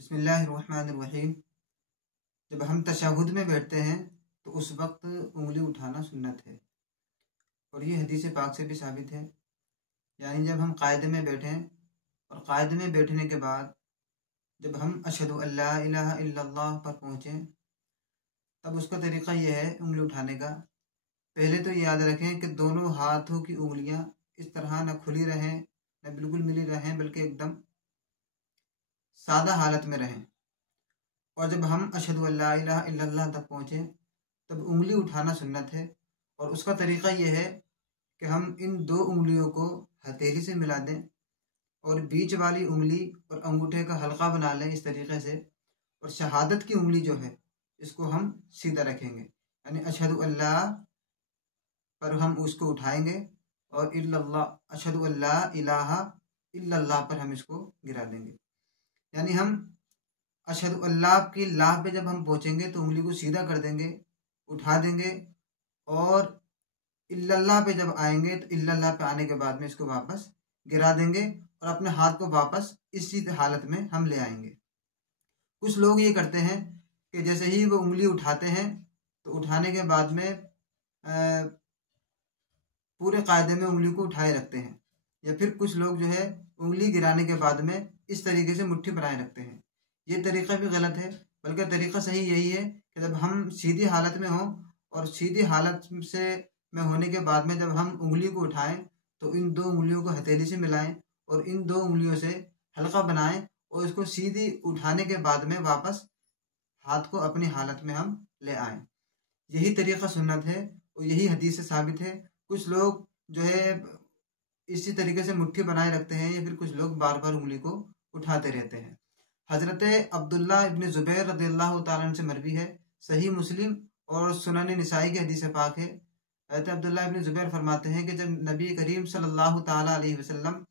बिस्मिल्लाहिर्रहमानिर्रहीम। जब हम तशहुद में बैठते हैं तो उस वक्त उंगली उठाना सुन्नत है और ये हदीस पाक से भी साबित है। यानी जब हम कायदे में बैठें और कायदे में बैठने के बाद जब हम अशहदु अल्ला इलाहा इल्लल्लाह पर पहुँचें तब उसका तरीक़ा यह है उंगली उठाने का। पहले तो याद रखें कि दोनों हाथों की उंगलियां इस तरह न खुली रहें न बिल्कुल मिली रहें, बल्कि एकदम सादा हालत में रहें। और जब हम अशहदु अल्ला इलाहा इल्लल्लाह तक पहुँचे तब उंगली उठाना सुन्नत है। और उसका तरीक़ा यह है कि हम इन दो उंगलियों को हथेली से मिला दें और बीच वाली उंगली और अंगूठे का हल्का बना लें इस तरीक़े से। और शहादत की उंगली जो है इसको हम सीधा रखेंगे, यानी अशहदु अल्ला पर हम उसको उठाएंगे और इल्लल्लाह अशहदु अल्ला इलाहा इल्लल्लाह पर हम इसको गिरा देंगे। यानी हम अशहदु अल्लाह की लाह पे जब हम पहुँचेंगे तो उंगली को सीधा कर देंगे, उठा देंगे और इल्लल्लाह पे जब आएंगे तो इल्लल्लाह पे आने के बाद में इसको वापस गिरा देंगे और अपने हाथ को वापस इसी हालत में हम ले आएंगे। कुछ लोग ये करते हैं कि जैसे ही वो उंगली उठाते हैं तो उठाने के बाद में पूरे कायदे में उंगली को उठाए रखते हैं, या फिर कुछ लोग जो है उंगली गिराने के बाद में इस तरीके से मुट्ठी बनाए रखते हैं। ये तरीक़ा भी गलत है, बल्कि तरीक़ा सही यही है कि जब हम सीधी हालत में हों और सीधी हालत से में होने के बाद में जब हम उंगली को उठाएं तो इन दो उंगलियों को हथेली से मिलाएं और इन दो उंगलियों से हल्का बनाएं और इसको सीधी उठाने के बाद में वापस हाथ को अपनी हालत में हम ले आएं। यही तरीक़ा सुन्नत है और यही हदीस से साबित है। कुछ लोग जो है इसी तरीके से मुट्ठी बनाए रखते हैं या फिर कुछ लोग बार बार उंगली को उठाते रहते हैं। हज़रत अब्दुल्ला इब्न ज़ुबैर रज़ियल्लाहु ताला अन्हु से मरवी है, सही मुस्लिम और सुनन निसाई की हदीस पाक है। हज़रत अब्दुल्ला इब्न ज़ुबैर फरमाते हैं कि जब नबी करीम सल्लल्लाहु ताला अलैहि वसल्लम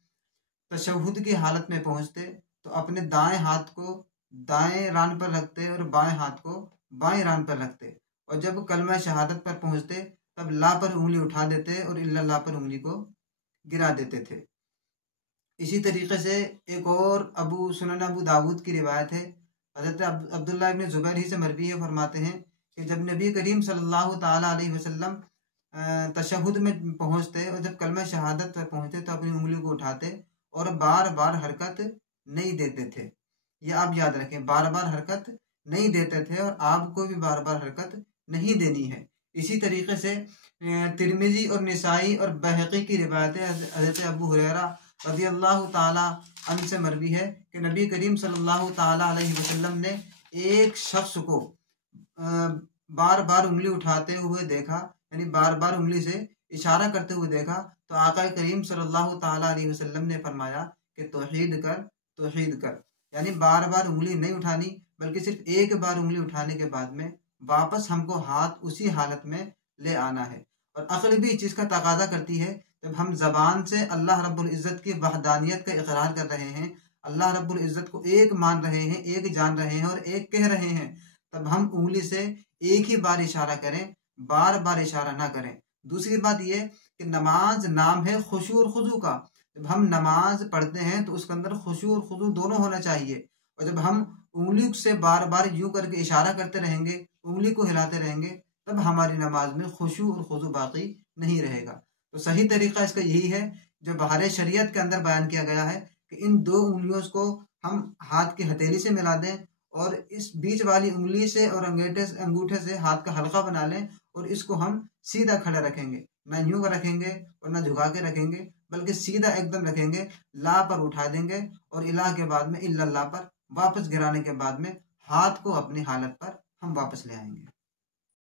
तशहुद की हालत में पहुँचते तो अपने दाएं हाथ को दाएं रान पर रखते और बाएं हाथ को बाएं रान पर रखते, और जब कलमा शहादत पर पहुँचते तब ला पर उंगली उठा देते और इल्लल्लाह पर उंगली को गिरा देते थे। इसी तरीके से एक और सुनन अबू दाऊद की रिवायत है, हज़रत अब्दुल्ला इब्न ज़ुबैर ही से मरवी है, फरमाते हैं कि जब नबी करीम सल्लल्लाहु ताला अलैहि वसल्लम तशहुद में पहुँचते और जब कलमा शहादत पर पहुँचते तो अपनी उंगली को उठाते और बार बार हरकत नहीं देते थे। ये आप याद रखें, बार बार हरकत नहीं देते थे और आपको भी बार बार हरकत नहीं देनी है। इसी तरीके से तिरमिजी और निसाई और बहकी की रिवायतें हज़रत अबू हुरैरा रज़ियल्लाहु ताला अन्हु से मरवी है कि नबी करीम सल्लल्लाहु ताला अलैहि वसल्लम ने एक शख्स को बार बार उंगली उठाते हुए देखा, यानी बार बार उंगली से इशारा करते हुए देखा, तो आका करीम सल्लल्लाहु ताला अलैहि वसल्लम ने फरमाया कि तौहीद कर, यानी बार बार उंगली नहीं उठानी, बल्कि सिर्फ एक बार उंगली उठाने के बाद में वापस हमको हाथ उसी हालत में ले आना है। और अक्ल भी इस चीज़ का तकादा करती है, जब हम ज़बान से अल्लाह रब्बुल इज़्ज़त की वहदानियत का इकरार कर रहे हैं, अल्लाह रब्बुल इज़्ज़त को एक मान रहे हैं, एक जान रहे हैं और एक कह रहे हैं, तब हम उंगली से एक ही बार इशारा करें, बार बार इशारा ना करें। दूसरी बात यह कि नमाज नाम है खुशू और खुजू का। जब हम नमाज पढ़ते हैं तो उसके अंदर खुशू और खुजू दोनों होना चाहिए। और जब हम उंगली से बार बार यूं करके इशारा करते रहेंगे, उंगली को हिलाते रहेंगे, तब हमारी नमाज में खुशू और खुजू बाकी नहीं रहेगा। तो सही तरीका इसका यही है जो बहारे शरीयत के अंदर बयान किया गया है कि इन दो उंगलियों को हम हाथ की हथेली से मिला दें और इस बीच वाली उंगली से और अंगूठे से हाथ का हल्का बना लें और इसको हम सीधा खड़ा रखेंगे, ना यूं रखेंगे और ना झुका के रखेंगे, बल्कि सीधा एकदम रखेंगे। ला पर उठा देंगे और इला के बाद में इल्लल्लाह पर वापस गिराने के बाद में हाथ को अपनी हालत पर हम वापस ले आएंगे।